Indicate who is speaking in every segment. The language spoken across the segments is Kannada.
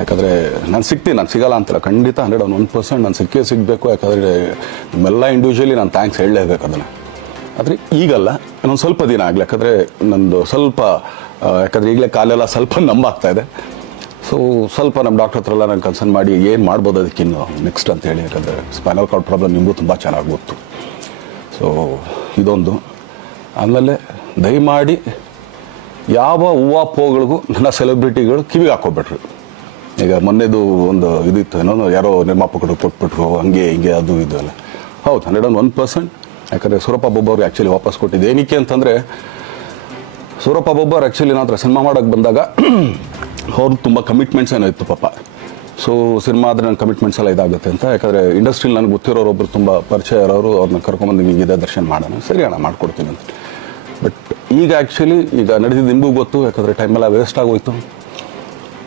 Speaker 1: ಯಾಕಂದರೆ ನಾನು ಸಿಗ್ತೀನಿ ನಾನು ಸಿಗಲ್ಲ ಅಂತಾರೆ ಖಂಡಿತ ಹಂಡ್ರೆಡ್ ಒನ್ ಒನ್ ಪರ್ಸೆಂಟ್ ನಾನು ಸಿಕ್ಕೇ ಸಿಗಬೇಕು ಯಾಕಂದರೆ ನಿಮ್ಮೆಲ್ಲ ಇಂಡಿವಿಜುವಲಿ ನಾನು ಥ್ಯಾಂಕ್ಸ್ ಹೇಳಲೇಬೇಕು ಅದನ್ನು ಆದರೆ ಈಗಲ್ಲ ಇನ್ನೊಂದು ಸ್ವಲ್ಪ ದಿನ ಆಗಲಿ ಯಾಕಂದರೆ ನಂದು ಸ್ವಲ್ಪ ಯಾಕಂದರೆ ಈಗಲೇ ಕಾಲೆಲ್ಲ ಸ್ವಲ್ಪ ನಂಬಾಗ್ತಾ ಇದೆ ಸೊ ಸ್ವಲ್ಪ ನಮ್ಮ ಡಾಕ್ಟರ್ ಹತ್ರ ಎಲ್ಲ ನಾನು ಕನ್ಸರ್ನ್ ಮಾಡಿ ಏನು ಮಾಡ್ಬೋದು ಅದಕ್ಕಿನ್ನು ನೆಕ್ಸ್ಟ್ ಅಂತ ಹೇಳಿ ಯಾಕಂದರೆ ಸ್ಪೈನಲ್ ಕಾರ್ಡ್ ಪ್ರಾಬ್ಲಮ್ ನಿಮಗೂ ತುಂಬ ಚೆನ್ನಾಗಿ ಗೊತ್ತು ಸೊ ಇದೊಂದು ಆಮೇಲೆ ದಯಮಾಡಿ ಯಾವ ಹೂವು ಪೋಗಳಿಗೂ ನನ್ನ ಸೆಲೆಬ್ರಿಟಿಗಳು ಕಿವಿಗೆ ಹಾಕೋಬಿಟ್ರು ಈಗ ಮೊನ್ನೆದು ಒಂದು ಇದಿತ್ತು ಏನೋ ಯಾರೋ ನಿರ್ಮಾಪಕರು ಕೊಟ್ಬಿಟ್ರು ಹಂಗೆ ಹಿಂಗೆ ಅದು ಇದು ಅಲ್ಲ ಹೌದು ಹಂಡ್ರೆಡ್ ಆನ್ ಒನ್ ಪರ್ಸೆಂಟ್ ಯಾಕಂದರೆ ಸೂರಪ್ಪ ಬೊಬ್ಬ ಆ್ಯಕ್ಚುಲಿ ವಾಪಸ್ ಕೊಟ್ಟಿದ್ದು ಏನಕ್ಕೆ ಅಂತಂದರೆ ಸೂರಪ್ಪ ಬೊಬ್ಬರ್ ಆ್ಯಕ್ಚುಲಿ ನಾತ್ರ ಸಿನಿಮಾ ಮಾಡೋಕ್ಕೆ ಬಂದಾಗ ಅವ್ರದ್ದು ತುಂಬ ಕಮಿಟ್ಮೆಂಟ್ಸ್ ಏನೋ ಇತ್ತು ಪಾಪ ಸೊ ಸಿನಿಮಾ ಆದರೆ ನನ್ನ ಕಮಿಟ್ಮೆಂಟ್ಸ್ ಎಲ್ಲ ಇದಾಗುತ್ತೆ ಅಂತ ಯಾಕಂದರೆ ಇಂಡಸ್ಟ್ರೀಲಿ ನನಗೆ ಗೊತ್ತಿರೋರು ಒಬ್ಬರು ತುಂಬ ಪರಿಚಯ ಇರೋರು ಅವ್ರನ್ನ ಕರ್ಕೊಂಬಂದು ಹಿಂಗಿದೆ ದರ್ಶನ ಮಾಡೋಣ ಸರಿ ಅಣ್ಣ ಮಾಡ್ಕೊಡ್ತೀನಿ ಅಂತ ಬಟ್ ಈಗ ಆ್ಯಕ್ಚುಲಿ ಈಗ ನಡೆದಿದ್ದು ನಿಮಗೂ ಗೊತ್ತು ಯಾಕಂದರೆ ಟೈಮೆಲ್ಲ ವೇಸ್ಟ್ ಆಗೋಯ್ತು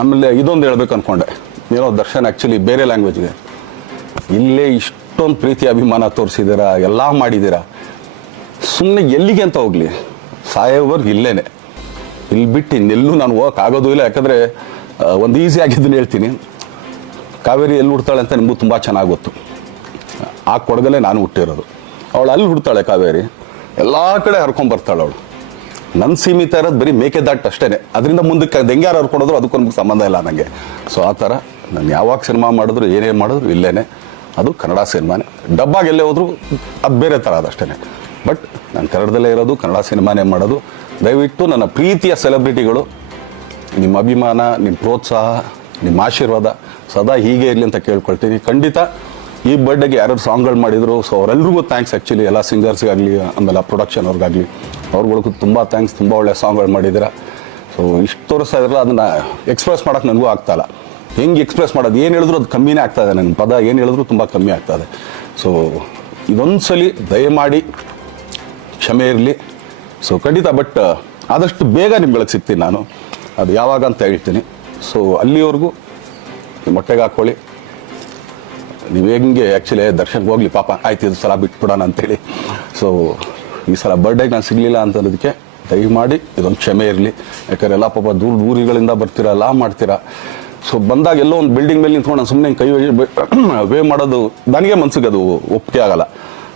Speaker 1: ಆಮೇಲೆ ಇದೊಂದು ಹೇಳ್ಬೇಕು ಅನ್ಕೊಂಡೆ ಏನೋ ದರ್ಶನ್ ಆ್ಯಕ್ಚುಲಿ ಬೇರೆ ಲ್ಯಾಂಗ್ವೇಜ್ಗೆ ಇಲ್ಲೇ ಇಷ್ಟೊಂದು ಪ್ರೀತಿ ಅಭಿಮಾನ ತೋರಿಸಿದ್ದೀರಾ ಎಲ್ಲ ಮಾಡಿದ್ದೀರಾ ಸುಮ್ಮನೆ ಎಲ್ಲಿಗೆ ಅಂತ ಹೋಗಲಿ ಸಾಯೋವರೆಗೆ ಇಲ್ಲೇ ಇಲ್ಲಿ ಬಿಟ್ಟು ಇನ್ನೆಲ್ಲೂ ನಾನು ಹೋಗಕ್ಕೆ ಆಗೋದು ಇಲ್ಲ ಯಾಕಂದರೆ ಒಂದು ಈಸಿ ಆಗಿದ್ದನ್ನು ಹೇಳ್ತೀನಿ ಕಾವೇರಿ ಎಲ್ಲಿ ಹುಡ್ತಾಳೆ ಅಂತ ನಿಮಗೂ ತುಂಬ ಚೆನ್ನಾಗಿ ಗೊತ್ತು ಆ ಕೊಡಗಲ್ಲೇ ನಾನು ಹುಟ್ಟಿರೋದು ಅವಳು ಅಲ್ಲಿ ಹುಡ್ತಾಳೆ ಕಾವೇರಿ ಎಲ್ಲ ಕಡೆ ಹರ್ಕೊಂಬರ್ತಾಳೆ ಅವಳು ನನ್ನ ಸೀಮಿತ ಇರೋದು ಬರೀ ಮೇಕೆ ದಾಟ್ ಅಷ್ಟೇ ಅದರಿಂದ ಮುಂದಕ್ಕೆ ದೆಂಗ್ಯಾರು ಅವ್ರು ಕೊಡೋದ್ರು ಅದಕ್ಕೂ ಸಂಬಂಧ ಇಲ್ಲ ನನಗೆ ಸೊ ಆ ಥರ ನಾನು ಯಾವಾಗ ಸಿನಿಮಾ ಮಾಡಿದ್ರು ಏನೇನು ಮಾಡಿದ್ರು ಇಲ್ಲೇ ಅದು ಕನ್ನಡ ಸಿನಿಮಾನೇ ಡಬ್ಬಾಗೆಲ್ಲೇ ಎಲ್ಲೇ ಹೋದರೂ ಅದು ಬೇರೆ ಥರ ಅದಷ್ಟೇ ಬಟ್ ನಾನು ಕನ್ನಡದಲ್ಲೇ ಇರೋದು ಕನ್ನಡ ಸಿನಿಮಾನೇ ಮಾಡೋದು ದಯವಿಟ್ಟು ನನ್ನ ಪ್ರೀತಿಯ ಸೆಲೆಬ್ರಿಟಿಗಳು ನಿಮ್ಮ ಅಭಿಮಾನ ನಿಮ್ಮ ಪ್ರೋತ್ಸಾಹ ನಿಮ್ಮ ಆಶೀರ್ವಾದ ಸದಾ ಹೀಗೆ ಇರಲಿ ಅಂತ ಕೇಳ್ಕೊಳ್ತೀನಿ ಖಂಡಿತ ಈ ಬರ್ಡೇಗೆ ಯಾರ್ಯಾರು ಸಾಂಗ್ಗಳು ಮಾಡಿದ್ರು ಸೊ ಅವರೆಲ್ರಿಗೂ ಥ್ಯಾಂಕ್ಸ್ ಆ್ಯಕ್ಚುಲಿ ಎಲ್ಲ ಸಿಂಗರ್ಸ್ಗಾಗಲಿ ಆಮೇಲೆ ಪ್ರೊಡಕ್ಷನ್ ಅವ್ರಿಗಾಗಲಿ ಅವ್ರುಗಳಿಗೂ ತುಂಬ ಥ್ಯಾಂಕ್ಸ್ ತುಂಬ ಒಳ್ಳೆ ಸಾಂಗ್ಗಳು ಮಾಡಿದ್ದೀರಾ ಸೊ ಇಷ್ಟು ತೋರಿಸ್ತಾ ಇದ್ರಲ್ಲ ಅದನ್ನು ಎಕ್ಸ್ಪ್ರೆಸ್ ಮಾಡೋಕೆ ನನಗೂ ಆಗ್ತಾಯಿಲ್ಲ ಹೆಂಗೆ ಎಕ್ಸ್ಪ್ರೆಸ್ ಮಾಡೋದು ಏನು ಹೇಳಿದ್ರು ಅದು ಕಮ್ಮಿನೇ ಆಗ್ತಾಯಿದೆ ನನ್ನ ಪದ ಏನು ಹೇಳಿದ್ರು ತುಂಬ ಕಮ್ಮಿ ಆಗ್ತಾಯಿದೆ ಸೊ ಇದೊಂದ್ಸಲಿ ದಯಮಾಡಿ ಕ್ಷಮೆ ಇರಲಿ ಸೊ ಖಂಡಿತ ಬಟ್ ಆದಷ್ಟು ಬೇಗ ನಿಮ್ಮ ಬೆಳಗ್ಗೆ ಸಿಗ್ತೀನಿ ನಾನು ಅದು ಯಾವಾಗ ಅಂತ ಹೇಳ್ತೀನಿ ಸೊ ಅಲ್ಲಿವರೆಗೂ ಮೊಟ್ಟೆಗೆ ಹಾಕ್ಕೊಳ್ಳಿ ನೀವು ಹೆಂಗೆ ಆ್ಯಕ್ಚುಲಿ ದರ್ಶನಕ್ಕೆ ಹೋಗಲಿ ಪಾಪ ಆಯ್ತು ಇದು ಸಲ ಬಿಟ್ಬಿಡೋಣ ಅಂತೇಳಿ ಸೊ ಈ ಸಲ ಬರ್ಡೇಗೆ ನಾನು ಸಿಗಲಿಲ್ಲ ಅಂತನ್ನೋದಕ್ಕೆ ದಯಮಾಡಿ ಇದೊಂದು ಕ್ಷಮೆ ಇರಲಿ ಯಾಕಂದರೆ ಎಲ್ಲ ಪಾಪ ದೂರ ದೂರಿಗಳಿಂದ ಬರ್ತೀರಾ ಎಲ್ಲ ಮಾಡ್ತೀರಾ ಸೊ ಬಂದಾಗ ಎಲ್ಲೋ ಒಂದು ಬಿಲ್ಡಿಂಗ್ ಮೇಲೆ ನಿಂತ್ಕೊಂಡು ನಾನು ಸುಮ್ಮನೆ ಕೈ ವೇ ಮಾಡೋದು ನನಗೆ ಮನ್ಸಿಗೆ ಅದು ಒಪ್ಪಿಗೆ ಆಗಲ್ಲ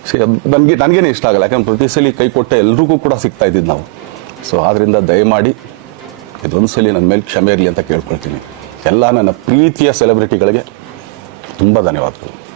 Speaker 1: ಸೊ ನನಗೆ ನನಗೇನು ಇಷ್ಟ ಆಗಲ್ಲ ಯಾಕಂದ್ರೆ ಪ್ರತಿ ಸಲ ಕೈ ಕೊಟ್ಟೆ ಎಲ್ರಿಗೂ ಕೂಡ ಸಿಗ್ತಾ ಇದ್ದಿದ್ದು ನಾವು ಸೊ ಆದ್ದರಿಂದ ದಯಮಾಡಿ ಇದೊಂದು ಸಲ ನನ್ನ ಮೇಲೆ ಕ್ಷಮೆ ಇರಲಿ ಅಂತ ಕೇಳ್ಕೊಳ್ತೀನಿ ಎಲ್ಲ ನನ್ನ ಪ್ರೀತಿಯ ಸೆಲೆಬ್ರಿಟಿಗಳಿಗೆ ತುಂಬ ಧನ್ಯವಾದಗಳು